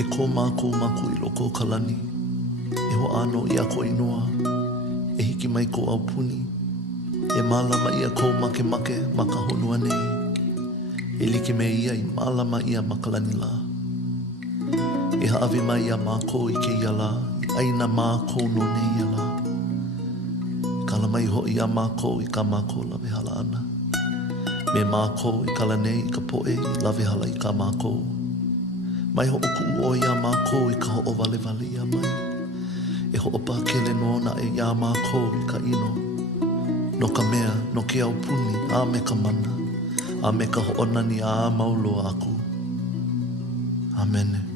E ko mākou maku I loko o kalani. E ho ano I a ko inua. E hiki mai ko au puni. E mālama ia ko make make maka honua nei. E like me ia I mālama ia makalani la. E haave mai ia mākou I ke ia la. I aina mākou no nei ia la. Kala mai ho ia mākou I ka mākou lawe hala ana. Me mākou I kala nei I ka poe I lawe hala I ka mākou. Mai ho oku o ia mākou I ka ho o vale vale ia mai. E ho opa kele nona e ia mākou I ka ino. No ka mea, no ke au puni, a me ka mana. A me ka ho onani a maulo aku. Amene.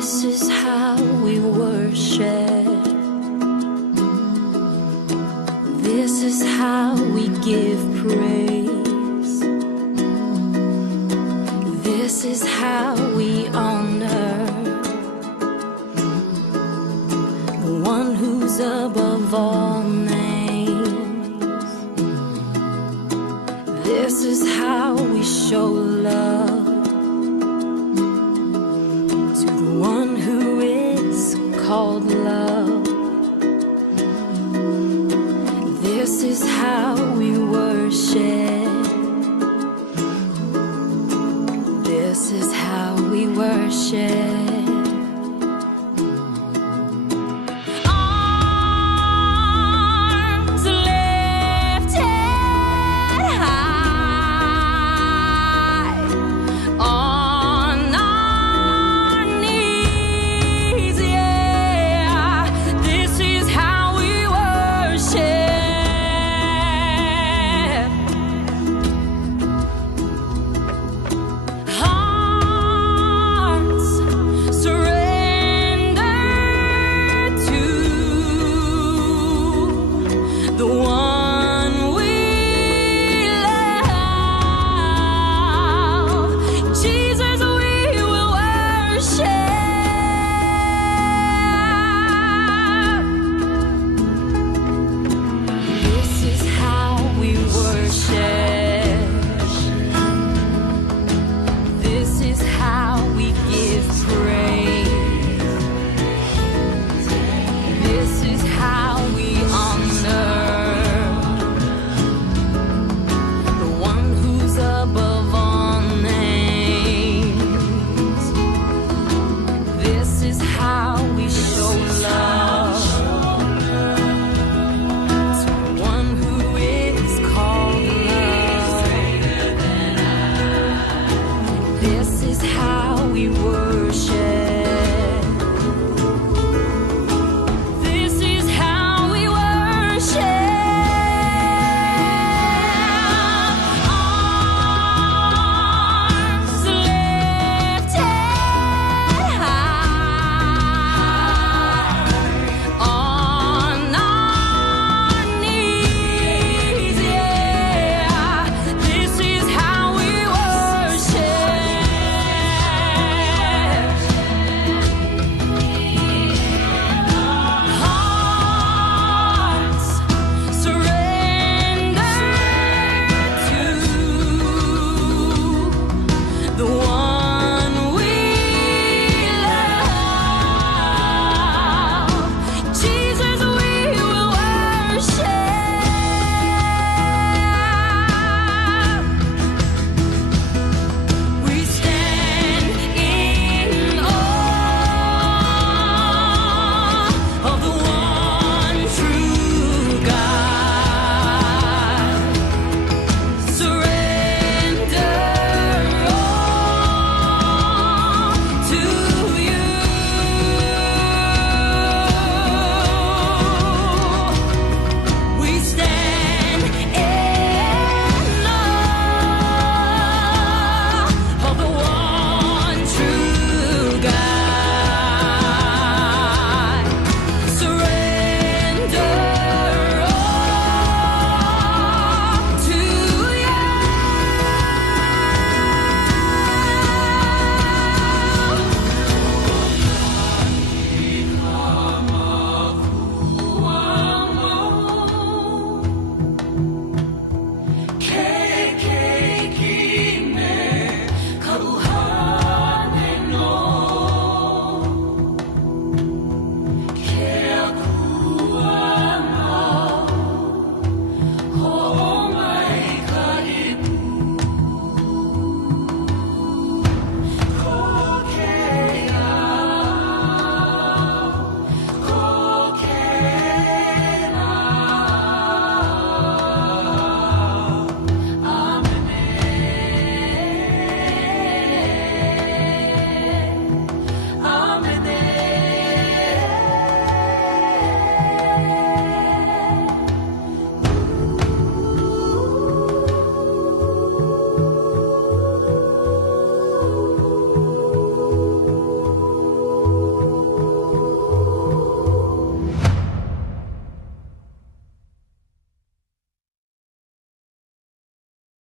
This is how we worship. This is how we give praise. This is how we honor the one who's above all names. This is how we show love one who is called love. This is how